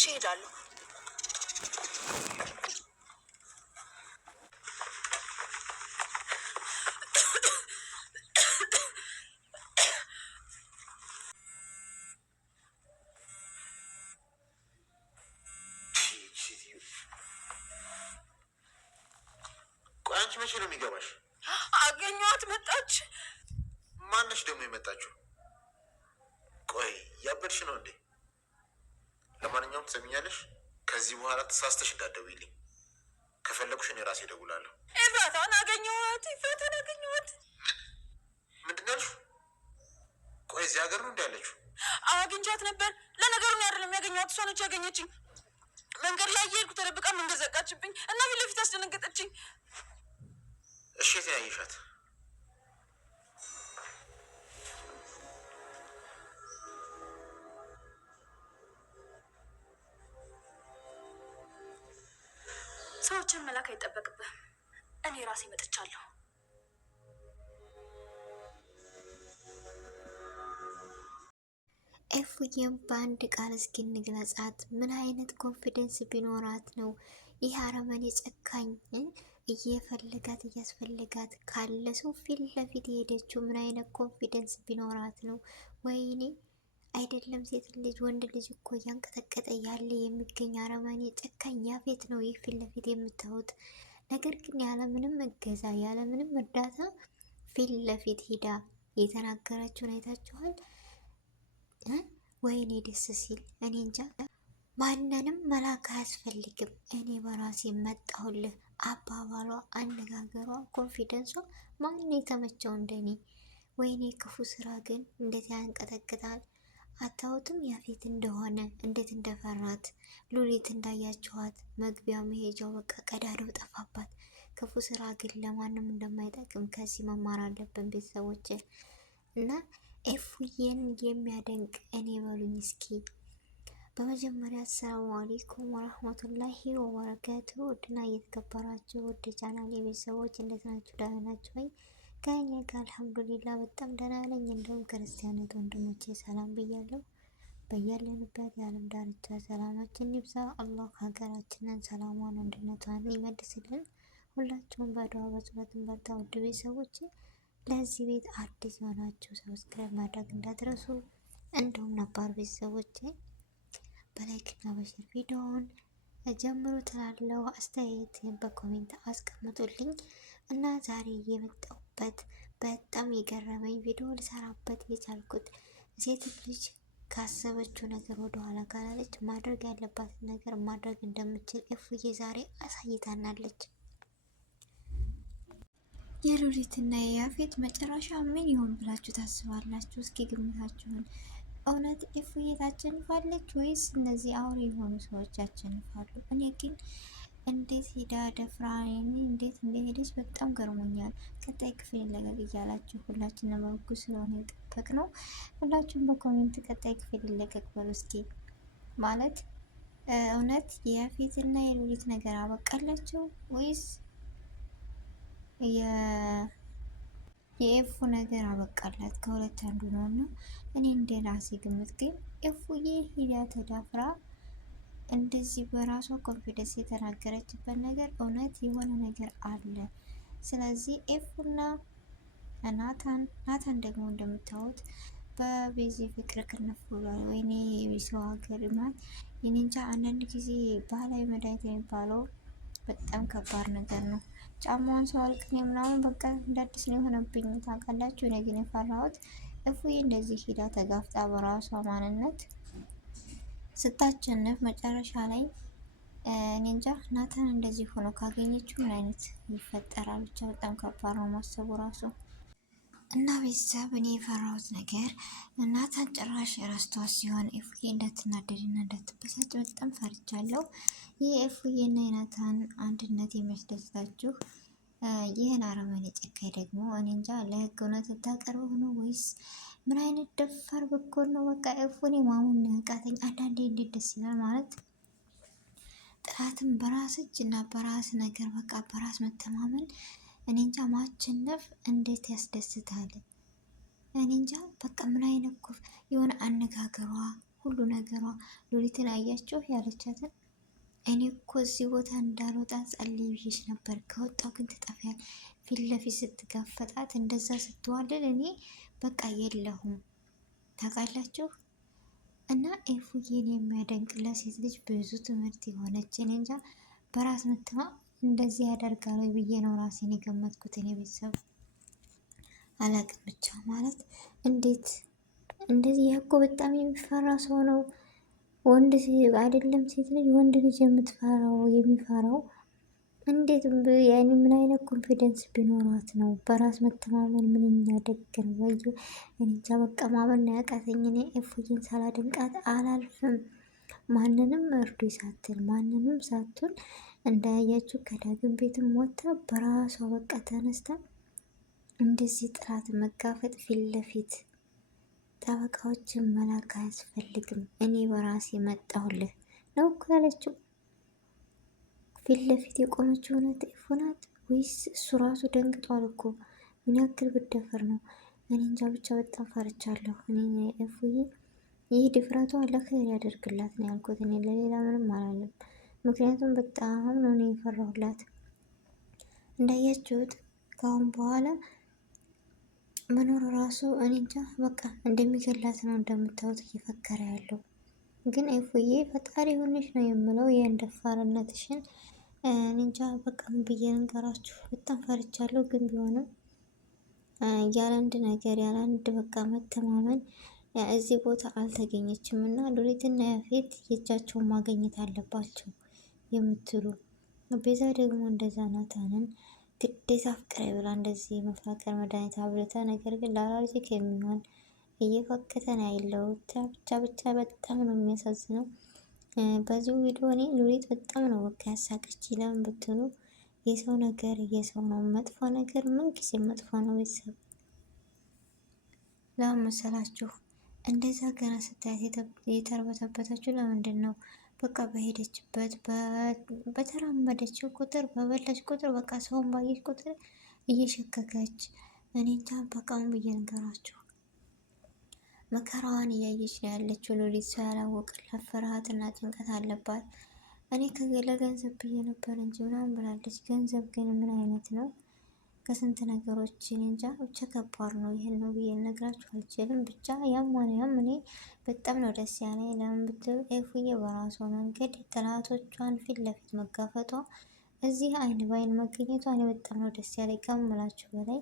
ተመልሼ እሄዳለሁ። ቆይ አንቺ መቼ ነው የሚገባሽ? አገኘኋት፣ መጣች። ማነች ደግሞ የመጣችው? ቆይ ያበድሽ ነው እንዴ? ለማንኛውም ትሰሚኛለሽ፣ ከዚህ በኋላ ተሳስተሽ እንዳትደውይልኝ። ከፈለጉሽ እኔ ራሴ እደውላለሁ። ኤፍራታን አገኘኋት፣ ኤፍራታን አገኘኋት። ምንድን ነው ያልሽው? ቆይ እዚህ ሀገር ነው እንዲ ያለችው? አግኝቻት ነበር። ለነገሩ እኔ አይደለም ያገኘኋት፣ እሷ ነች ያገኘችኝ። መንገድ ላይ እየሄድኩ ተደብቃ መንገድ ዘጋችብኝ እና ፊት ለፊት አስደነገጠችኝ። እሺ የት ያየሻት? ሰዎችን መላክ አይጠበቅብህም። እኔ ራሴ መጥቻለሁ። ኤፉዬም በአንድ ቃል እስኪ እንግለጻት። ምን አይነት ኮንፊደንስ ቢኖራት ነው ይህ አረመኔ ጨካኝ እየፈለጋት እያስፈለጋት ካለ ሰው ፊት ለፊት የሄደችው? ምን አይነት ኮንፊደንስ ቢኖራት ነው? ወይኔ አይደለም ሴት ልጅ ወንድ ልጅ እኮ እያንቀጠቀጠ ያለ የሚገኝ አረመኔ ጨካኝ ያፌት ነው ይህ ፊት ለፊት የምታዩት። ነገር ግን ያለምንም እገዛ ያለምንም እርዳታ ፊት ለፊት ሂዳ የተናገረችውን አይታችኋል። ወይኔ ደስ ሲል። እኔ እንጃ ማንንም መላክ አያስፈልግም፣ እኔ በራሴ መጣሁልህ አባባሏ፣ አነጋገሯ፣ ኮንፊደንሷ ማን የተመቸው እንደኔ። ወይኔ ክፉ ስራ ግን እንዴት ያንቀጠቅጣል። አታውትም ያፌት እንደሆነ እንዴት እንደፈራት ሉሊት እንዳያችኋት መግቢያ መሄጃው በቃ ቀዳዳው ጠፋባት። ክፉ ስራ ግን ለማንም እንደማይጠቅም ከዚህ መማር አለብን ቤተሰቦች። እና ኤፉዬን የሚያደንቅ እኔ በሉኝ እስኪ። በመጀመሪያ አሰላሙ አለይኩም ወራህመቱላሂ ወበረካቱ። ውድና እየተከበራችሁ ውድ ቻናል የቤተሰቦች እንዴት ናችሁ? ደህና ናችሁ ወይ? ከእኛ ጋር አልሐምዱሊላህ በጣም ደህና ነኝ። እንደውም ክርስቲያኖች ወንድሞቼ ሰላም ብያለሁ። በያለንበት የዓለም ዳርቻ ሰላማችን ይብዛ። አላህ ሀገራችንን ሰላሟን አንድነቷን ይመልስልን። ሁላችሁም በዱዓ በጸሎት በርታ። ውድ ቤተሰቦች ለዚህ ቤት አዲስ የሆናችሁ ሰብስክራይብ ማድረግ እንዳትረሱ። እንደውም ነባር ቤተሰቦች በላይክ እና በሼር ቪዲዮውን ጀምሩ ትላለው። አስተያየት በኮሜንት አስቀምጡልኝ እና ዛሬ የመጣሁበት በጣም የገረመኝ ቪዲዮ ልሰራበት የቻልኩት ሴት ልጅ ካሰበችው ነገር ወደኋላ ካላለች ማድረግ ያለባትን ነገር ማድረግ እንደምችል ኤፉዬ ዛሬ አሳይታናለች። የሉሊትና የያፌት መጨረሻ ምን ይሆን ብላችሁ ታስባላችሁ? እስኪ ግምታችሁን። እውነት ኤፉዬ ታሸንፋለች ወይስ እነዚህ አውሬ የሆኑ ሰዎች ያሸንፋሉ? እኔ ግን እንዴት ሄዳ ደፍራ እንዴት እንደሄደች በጣም ገርሞኛል። ቀጣይ ክፍል ይለቀቅ እያላችሁ ሁላችንም በጉጉት ስለሆነ የጠበቅነው ሁላችሁም በኮሜንት ቀጣይ ክፍል ይለቀቅ በሉ እስኪ። ማለት እውነት የያፌትና የሉሊት ነገር አበቃላቸው ወይስ የኤፉ ነገር አበቃላት? ከሁለት አንዱ ነው እና እኔ እንደ ራሴ ግምት ግን ኤፉዬ ሂዳ ተዳፍራ እንደዚህ በራሷ ኮንፊደንስ የተናገረችበት ነገር እውነት የሆነ ነገር አለ። ስለዚህ ኤፉና ናታን ደግሞ እንደምታዩት በቤዚ ፍቅር ክንፍ ብሏል። ወይኔ የሰው ሀገር ማለት የኔ እንጃ። አንዳንድ ጊዜ ባህላዊ መድኃኒት የሚባለው በጣም ከባድ ነገር ነው። ጫማውን ሰው አልቅኔ ምናምን በቃ እንደ አዲስ ነው የሆነብኝ ታውቃላችሁ። እኔ ግን የፈራሁት ኤፉዬ እንደዚህ ሂዳ ተጋፍጣ በራሷ ማንነት ስታቸንፍ መጨረሻ ላይ እኔ እንጃ። ናታን እንደዚህ ሆኖ ካገኘችው ምን አይነት ይፈጠራል? ብቻ በጣም ከባድ ነው ማሰቡ ራሱ። እና ቤተሰብ እኔ የፈራሁት ነገር ናታን ጭራሽ ረስቷት ሲሆን ኤፉዬ እንዳትናደድና እንዳትበሳጭ በጣም ፈርቻለሁ። ይህ ኤፉዬና የናታን አንድነት የሚያስደስታችሁ ይህን አረመኔ ጨካኝ ደግሞ እኔ እንጃ ለህግ እውነት ታቀርበው ነው ወይስ ምን አይነት ደፋር በኩል ነው? በቃ ኤፉን ማሙን ያቃተኝ። አንዳንዴ እንዴት ደስ ይላል ማለት ጥላትን በራስ እጅ እና በራስ ነገር በቃ በራስ መተማመን እኔ እንጃ ማሸነፍ እንዴት ያስደስታል። እኔ እንጃ በቃ ምን አይነት የሆነ አነጋገሯ ሁሉ ነገሯ ሉሊትን አያችሁ ያለቻትን እኔ እኮ እዚህ ቦታ እንዳልወጣ ጸልይ ብዬሽ ነበር፣ ከወጣው ግን ትጠፊያል። ፊት ለፊት ስትጋፈጣት እንደዛ ስትዋልል እኔ በቃ የለሁም ታውቃላችሁ። እና ኤፉዬን የሚያደንቅ ለሴት ልጅ ብዙ ትምህርት የሆነች እኔ እንጃ በራስ መተማ እንደዚህ ያደርጋል ብዬ ነው ራሴን የገመትኩት። እኔ ቤተሰብ አላቅም ብቻ ማለት እንዴት እንደዚህ ያኮ በጣም የሚፈራ ሰው ነው። ወንድ አይደለም ሴት ልጅ ወንድ ልጅ የሚፈራው እንዴት ያኔ ምን አይነት ኮንፊደንስ ቢኖራት ነው? በራስ መተማመን ምንኛ ደግ ነው። ወዩ እንጃ በቃ ማመን ያቃተኝ እኔ ኤፉዬን ሳላደንቃት አላልፍም። ማንንም እርዱ ሳትል ማንንም ሳትል እንዳያችሁ ከዳግም ቤትም ወጥታ በራሷ በቃ ተነስታ እንደዚህ ጥላት መጋፈጥ ፊት ለፊት ጠበቃዎችን መላክ አያስፈልግም፣ እኔ በራሴ መጣሁልህ ነው እኮ ያለችው። ፊት ለፊት የቆመችው እውነት ኤፉ ናት ወይስ እሱ ራሱ ደንግጧል እኮ። ምን ያክል ብደፈር ነው? እኔ እንጃ ብቻ በጣም ፈርቻለሁ። እኔ ኤፉዬ ይህ ድፍረቷ ለኸይር ያደርግላት ነው ያልኩት። እኔ ለሌላ ምንም አላለም። ምክንያቱም በጣም ነው እኔ የፈራሁላት። እንዳያችሁት ከአሁን በኋላ መኖር ራሱ እኔ እንጃ በቃ እንደሚገላት ነው እንደምታዩት እየፈከረ ያለው። ግን ኤፉዬ ፈጣሪ ሆነሽ ነው የምለው የእንደፋርነትሽን እንጃ በቃ ምን ብዬ ልንገራችሁ። በጣም ፈርቻለሁ። ግን ቢሆንም ያለ አንድ ነገር ያለ አንድ በቃ መተማመን እዚህ ቦታ አልተገኘችም እና ሉሊትና ያፌት የእጃቸውን ማግኘት አለባቸው የምትሉ ቤዛ ደግሞ እንደዛ ናታንን ግዴታ ፍቅሬ ብላ እንደዚህ መፋቀር መድኃኒት አብልታ ነገር ግን ለአላርጂክ የሚሆን እየፈከተን ያለው ብቻ በጣም ነው የሚያሳዝነው። በዚሁ ቪዲዮ እኔ ሉሊት በጣም ነው በቃ ያሳቀች። ለምን ብትሉ የሰው ነገር የሰው ነው። መጥፎ ነገር ምን ጊዜ መጥፎ ነው። ቤተሰብ ለምን መሰላችሁ? እንደዛ ገና ስታያት የተርበተበተችው ለምንድን ነው? በቃ በሄደችበት በተራመደችው ቁጥር በበላች ቁጥር በቃ ሰውን ባየች ቁጥር እየሸከከች እኔ እንጃ በቃም ብዬ ነገራችሁ መከራዋን እያየች ነው ያለችው ሉሊት። ሰው ያላወቀላት ፍርሃትና ጭንቀት አለባት። እኔ ለገንዘብ ብዬ ነበር እንጂ ምናምን ብላለች። ገንዘብ ግን ምን አይነት ነው? ከስንት ነገሮች እንጃ ብቻ ከባድ ነው። ይህን ነው ብዬ ልነግራችሁ አልችልም። ብቻ ያም ሆነ ያም እኔ በጣም ነው ደስ ያለኝ። ለምን ብትሉ ኤፉዬ በራሷ መንገድ ጠላቶቿን ፊት ለፊት መጋፈጧ፣ እዚህ አይን በአይን መገኘቷ እኔ በጣም ነው ደስ ያለኝ ከምላችሁ በላይ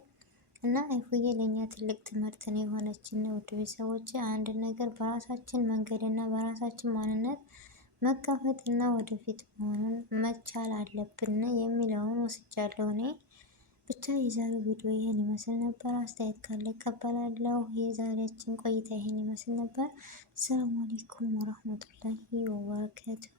እና ኤፉዬ ለእኛ ትልቅ ትምህርት ነው የሆነችን። ውድ ቤተሰቦች አንድ ነገር በራሳችን መንገድ እና በራሳችን ማንነት መጋፈጥ እና ወደፊት መሆኑን መቻል አለብን የሚለውን ወስጃለሁ እኔ። ብቻ የዛሬው ቪዲዮ ይህን ይመስል ነበር። አስተያየት ካለ እቀበላለሁ። የዛሬያችን ቆይታ ይህን ይመስል ነበር። ሰላም አለይኩም ወረህመቱላሂ ወበረካቱሁ።